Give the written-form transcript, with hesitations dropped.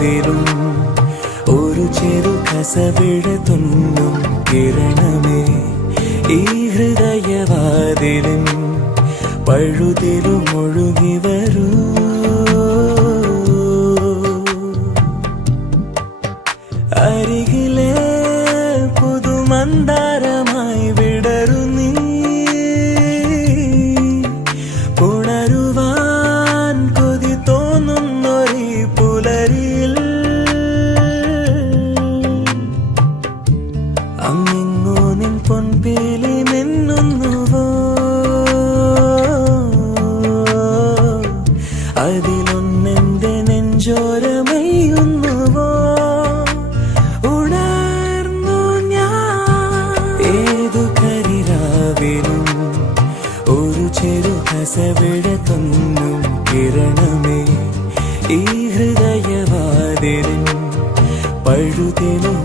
ഹൃദയവാതിലും ഒരു ചെറു കസവിട തുന്നും കിരണമേ ഈ ഹൃദയവാതിലും പഴുതിലും ഒഴുകി വരൂ. അരികിലെ പുതുമന്ദാരമായി വിടരു നീ, ഉണരുവാൻ കൊതി തോന്നുന്നൊരു പുലരിയിൽ അങ്ങിങ്ങോ നിൻ പൊൻപേലി മിന്നുന്നുവോ, അതിലൊന്നെന്റെ നെഞ്ചോരമയുന്നുവോ. ഏതു കരിരാവിലും ഒരു ചെറു കസവിട തുന്നും കിരണമേ ഈ ഹൃദയവാതിലും പഴുതിലും